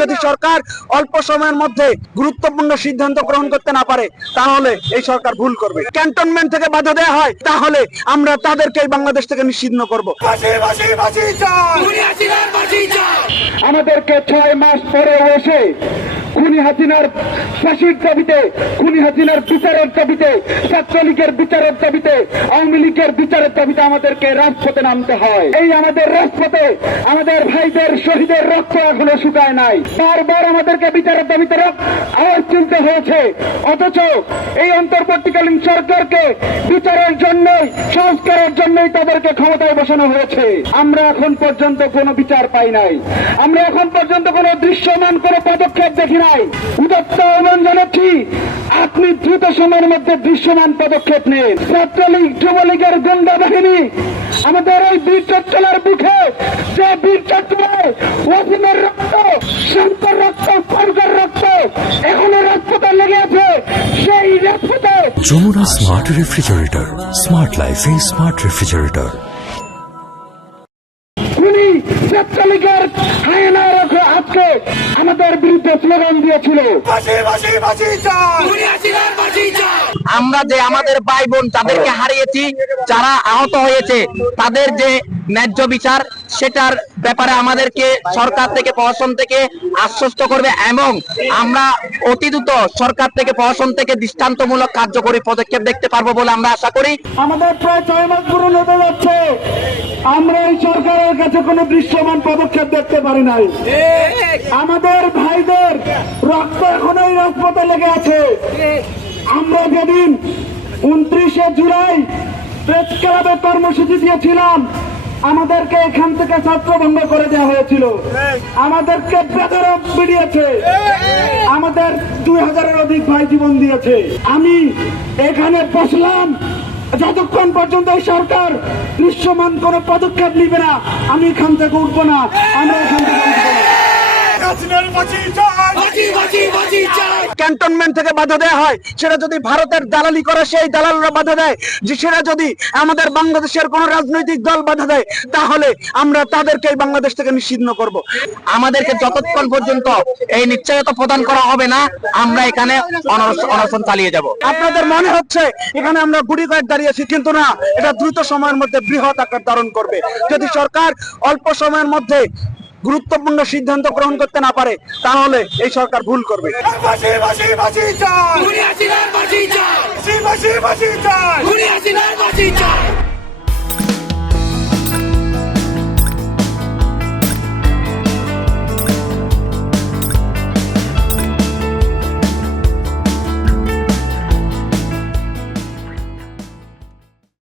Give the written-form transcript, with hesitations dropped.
যদি সরকার অল্প সময়ের মধ্যে গুরুত্বপূর্ণ সিদ্ধান্ত গ্রহণ করতে না পারে তাহলে এই সরকার ভুল করবে। ক্যান্টনমেন্ট থেকে বাধা দেওয়া হয় তাহলে আমরা তাদেরকে বাংলাদেশ থেকে নিষিদ্ধ করব। আমাদেরকে 6 মাস পরে এসে খুনি হাসিনার ফাঁসির দাবিতে, খুনি হাসিনার বিচারের দাবিতে, ছাত্রলীগের বিচারের দাবিতে, আওয়ামী লীগের বিচারের দাবিতে আমাদেরকে রাজপথে নামতে হয়। এই আমাদের রাজপথে আমাদের ভাইদের শহীদের রক্ত এখনো শুকায় নাই। বারবার আমাদেরকে বিচারের দাবিতে আওয়াজ তুলতে হয়েছে, অথচ এই অন্তর্বর্তীকালীন সরকারকে বিচারের জন্যই, সংস্কারের জন্যই তাদেরকে ক্ষমতায় বসানো হয়েছে। আমরা এখন পর্যন্ত কোনো বিচার পাই নাই। আমরা এখন পর্যন্ত কোনো দৃশ্যমান কোনো পদক্ষেপ দেখি নাই। উদাত্ত আহ্বান জানাচ্ছি, আপনি দ্রুত সময়ের মধ্যে দৃশ্যমান পদক্ষেপ নেন। ছাত্রলীগ, যুবলীগের গুন্ডা বাহিনী আমাদের এই বীর চট্টলার বুকে, যে বীর চট্টলায় ওয়াসিমের রক্ত, শঙ্কর রক্ত, ফারুকের রক্ত এখনো রাজপথে লেগে আছে, সেই রাজপথে যমুনা স্মার্ট রেফ্রিজারেটর, স্মার্ট লাইফে স্মার্ট রেফ্রিজারেটর। খুনি ছাত্রলীগের হায়নার আজকে আমাদের বিরুদ্ধে স্লোগান দিয়েছিল। আমরা যে আমাদের ভাই বোন তাদেরকে হারিয়েছি, যারা আহত হয়েছে তাদের যে ন্যায্য বিচার, সেটার ব্যাপারে আমাদেরকে সরকার থেকে, প্রশাসন থেকে আশ্বস্ত করবে এবং আমরা অতি দ্রুত সরকার থেকে, প্রশাসন থেকে দৃষ্টান্তমূলক কার্যকরী পদক্ষেপ দেখতে পারবো বলে আমরা আশা করি। আমাদের প্রায় 6 মাস পূরণ হতে যাচ্ছে, আমরা এই সরকারের কাছে কোনো দৃশ্যমান পদক্ষেপ দেখতে পারি নাই। আমাদের ভাইদের রক্ত এখনো এই রাজপথে লেগে আছে। আমরা যেদিন 29শে জুলাই প্রেস ক্লাবে কর্মসূচি দিয়েছিলাম, আমাদেরকে এখান থেকে ছাত্রভঙ্গ করে দেওয়া হয়েছিল, আমাদেরকে বেদরক বেরিয়েছে, আমাদের 2000-এর অধিক ভাই জীবন দিয়েছে। আমি এখানে বসলাম, যতক্ষণ পর্যন্ত এই সরকার দৃশ্যমান কোনো পদক্ষেপ নিবে না আমি এখান থেকে উঠবো না। আমরা এখান থেকে উঠবো না। ক্যান্টনমেন্ট থেকে বাধা দেওয়া হয়, সেটা যদি ভারতের দালালি করে সেই দালালরা বাধা দেয়, যে সেটা যদি আমাদের বাংলাদেশের কোন রাজনৈতিক দল বাধা দেয় তাহলে আমরা তাদেরকে বাংলাদেশ থেকে নিষিদ্ধ করব। আমাদেরকে যতক্ষণ পর্যন্ত এই নিশ্চয়তা প্রদান করা হবে না, আমরা এখানে অনশন চালিয়ে যাব। আপনাদের মনে হচ্ছে এখানে আমরা গুড়ি কয়েক দাঁড়িয়েছি, কিন্তু না, এটা দ্রুত সময়ের মধ্যে বৃহৎ আকার ধারণ করবে। যদি সরকার অল্প সময়ের মধ্যে গুরুত্বপূর্ণ সিদ্ধান্ত গ্রহণ করতে না পারে তাহলে এই সরকার ভুল করবে।